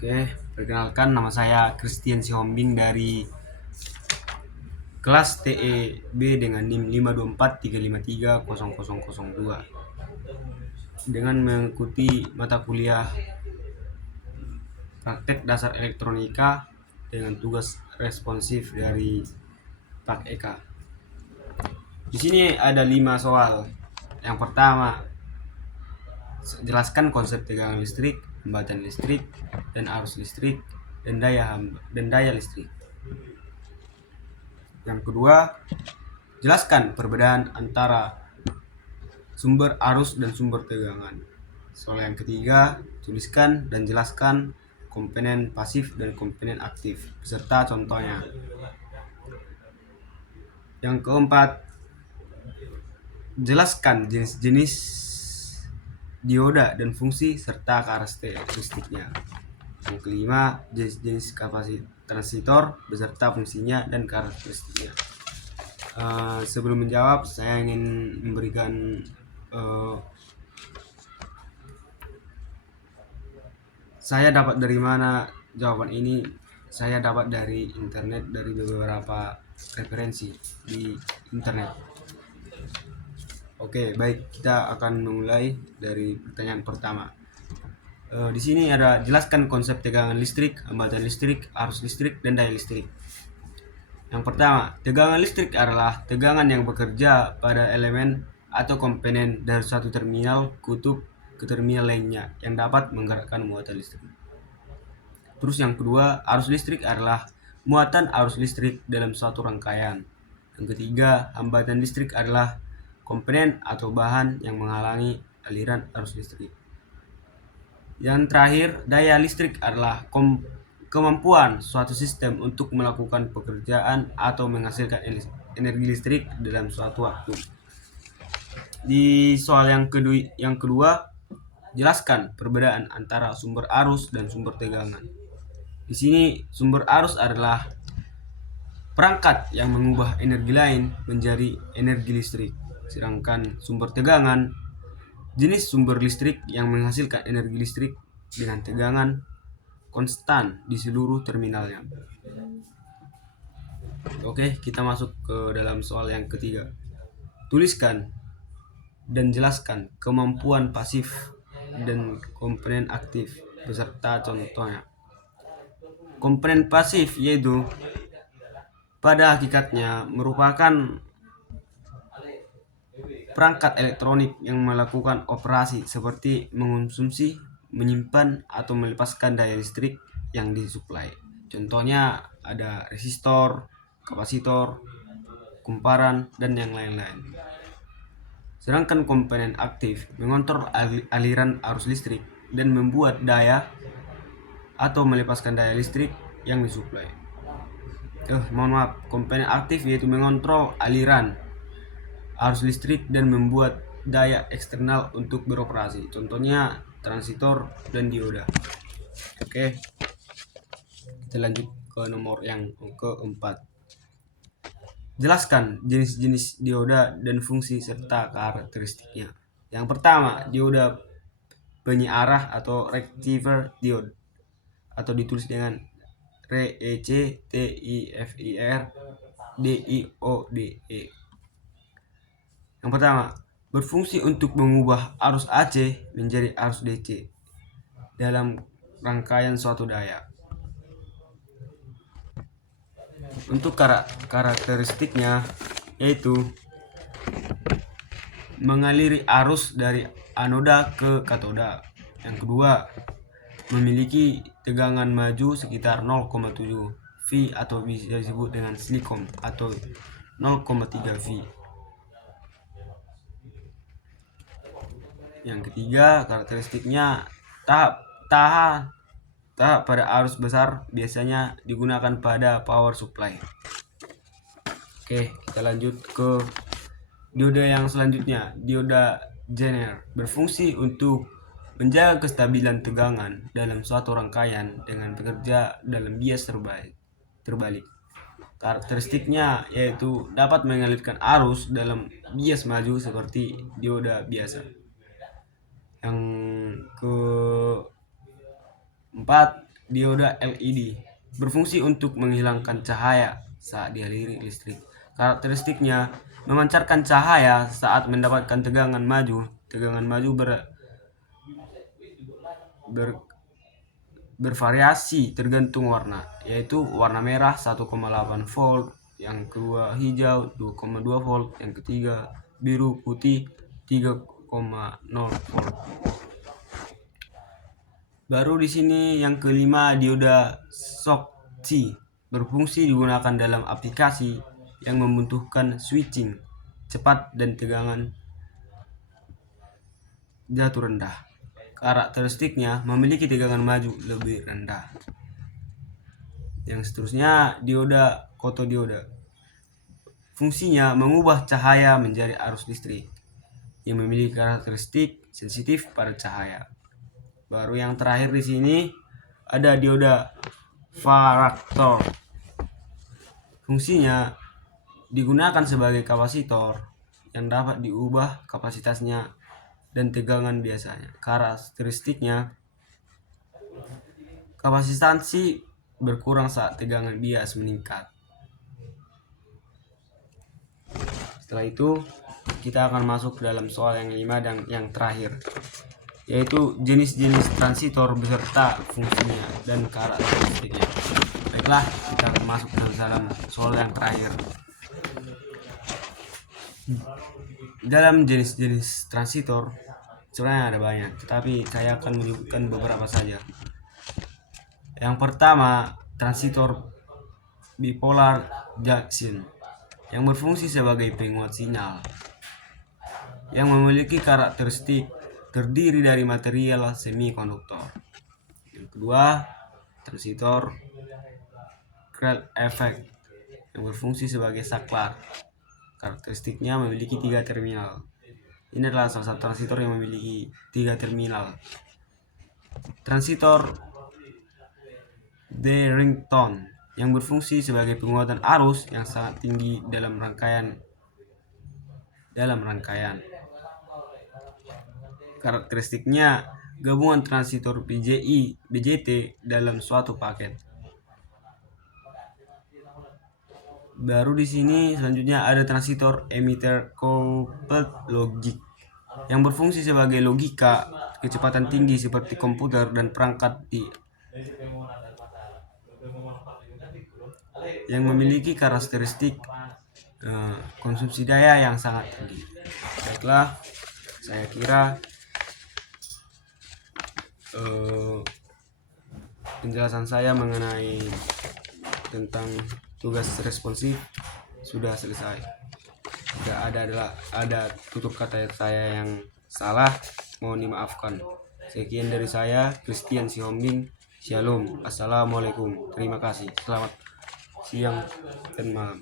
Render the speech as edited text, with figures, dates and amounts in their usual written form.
Oke, perkenalkan nama saya Christian Sihombing dari kelas TEB dengan NIM 52435300002 dengan mengikuti mata kuliah praktek dasar elektronika dengan tugas responsif dari Pak Eka. Di sini ada 5 soal. Yang pertama, jelaskan konsep tegangan listrik, hambatan listrik, dan arus listrik, dan daya listrik. Yang kedua, jelaskan perbedaan antara sumber arus dan sumber tegangan. Soal yang ketiga, tuliskan dan jelaskan komponen pasif dan komponen aktif beserta contohnya. Yang keempat, jelaskan jenis-jenis dioda dan fungsi serta karakteristiknya. Yang kelima, jenis-jenis kapasitor beserta fungsinya dan karakteristiknya. Sebelum menjawab, saya ingin memberikan saya dapat dari mana jawaban ini. Saya dapat dari internet, dari beberapa referensi di internet. Oke, baik, kita akan memulai dari pertanyaan pertama. Di sini ada jelaskan konsep tegangan listrik, hambatan listrik, arus listrik, dan daya listrik. Yang pertama, tegangan listrik adalah tegangan yang bekerja pada elemen atau komponen dari suatu terminal kutub ke terminal lainnya yang dapat menggerakkan muatan listrik. Terus yang kedua, arus listrik adalah muatan arus listrik dalam suatu rangkaian. Yang ketiga, hambatan listrik adalah komponen atau bahan yang menghalangi aliran arus listrik. Yang terakhir, daya listrik adalah kemampuan suatu sistem untuk melakukan pekerjaan atau menghasilkan energi listrik dalam suatu waktu. Di soal yang kedua, jelaskan perbedaan antara sumber arus dan sumber tegangan. Di sini sumber arus adalah perangkat yang mengubah energi lain menjadi energi listrik, sedangkan sumber tegangan jenis sumber listrik yang menghasilkan energi listrik dengan tegangan konstan di seluruh terminalnya. Oke, kita masuk ke dalam soal yang ketiga. Tuliskan dan jelaskan kemampuan pasif dan komponen aktif beserta contohnya. Komponen pasif yaitu pada hakikatnya merupakan perangkat elektronik yang melakukan operasi seperti mengonsumsi, menyimpan, atau melepaskan daya listrik yang disuplai. Contohnya ada resistor, kapasitor, kumparan, dan yang lain-lain. Sedangkan komponen aktif mengontrol aliran arus listrik dan membuat daya atau melepaskan daya listrik yang disuplai. Komponen aktif yaitu mengontrol aliran arus listrik dan membuat daya eksternal untuk beroperasi. Contohnya transistor dan dioda. Oke, kita lanjut ke nomor yang keempat. Jelaskan jenis-jenis dioda dan fungsi serta karakteristiknya. Yang pertama, dioda penyiarah atau rectifier diode, atau ditulis dengan RECTIFIR DIODE. Yang pertama, berfungsi untuk mengubah arus AC menjadi arus DC dalam rangkaian suatu daya. Untuk karakteristiknya yaitu mengaliri arus dari anoda ke katoda. Yang kedua, memiliki tegangan maju sekitar 0,7 V atau bisa disebut dengan silikom atau 0,3 V. Yang ketiga, karakteristiknya tahap pada arus besar biasanya digunakan pada power supply. Oke, kita lanjut ke dioda yang selanjutnya, dioda Zener. Berfungsi untuk menjaga kestabilan tegangan dalam suatu rangkaian dengan bekerja dalam bias terbalik. Karakteristiknya yaitu dapat mengalirkan arus dalam bias maju seperti dioda biasa. Yang keempat, dioda LED berfungsi untuk menghilangkan cahaya saat dialiri listrik. Karakteristiknya memancarkan cahaya saat mendapatkan tegangan maju. Tegangan maju bervariasi tergantung warna, yaitu warna merah 1,8 volt, yang kedua hijau 2,2 volt, yang ketiga biru putih 3,0 volt. Baru di sini yang kelima dioda Schottky berfungsi digunakan dalam aplikasi yang membutuhkan switching cepat dan tegangan jatuh rendah. Karakteristiknya memiliki tegangan maju lebih rendah. Yang seterusnya dioda fotodioda. Fungsinya mengubah cahaya menjadi arus listrik yang memiliki karakteristik sensitif pada cahaya. Baru yang terakhir di sini ada dioda varaktor. Fungsinya digunakan sebagai kapasitor yang dapat diubah kapasitasnya dan tegangan biasanya. Karakteristiknya kapasitansi berkurang saat tegangan bias meningkat. Setelah itu kita akan masuk ke dalam soal yang kelima dan yang terakhir, yaitu jenis-jenis transitor beserta fungsinya dan karakteristiknya. Baiklah, kita akan masuk ke dalam soal yang terakhir. Dalam jenis-jenis transitor sebenarnya ada banyak, tetapi saya akan menyebutkan beberapa saja. Yang pertama, transitor bipolar junction yang berfungsi sebagai penguat sinyal, yang memiliki karakteristik terdiri dari material semikonduktor. Yang kedua, transitor Creel effect yang berfungsi sebagai saklar. Karakteristiknya memiliki 3 terminal. Ini adalah salah satu transitor yang memiliki 3 terminal. Transitor Darrington yang berfungsi sebagai penguatan arus yang sangat tinggi dalam rangkaian. Karakteristiknya gabungan transitor PJI BJT dalam suatu paket. Baru di sini selanjutnya ada transitor emitter coupled logic yang berfungsi sebagai logika kecepatan tinggi seperti komputer dan perangkat yang memiliki karakteristik konsumsi daya yang sangat tinggi. Baiklah, saya kira penjelasan saya mengenai tentang tugas responsif sudah selesai. Jika ada tutur kata saya yang salah, mohon dimaafkan. Sekian dari saya, Christian Sihombing. Shalom, assalamualaikum, terima kasih, selamat siang dan malam.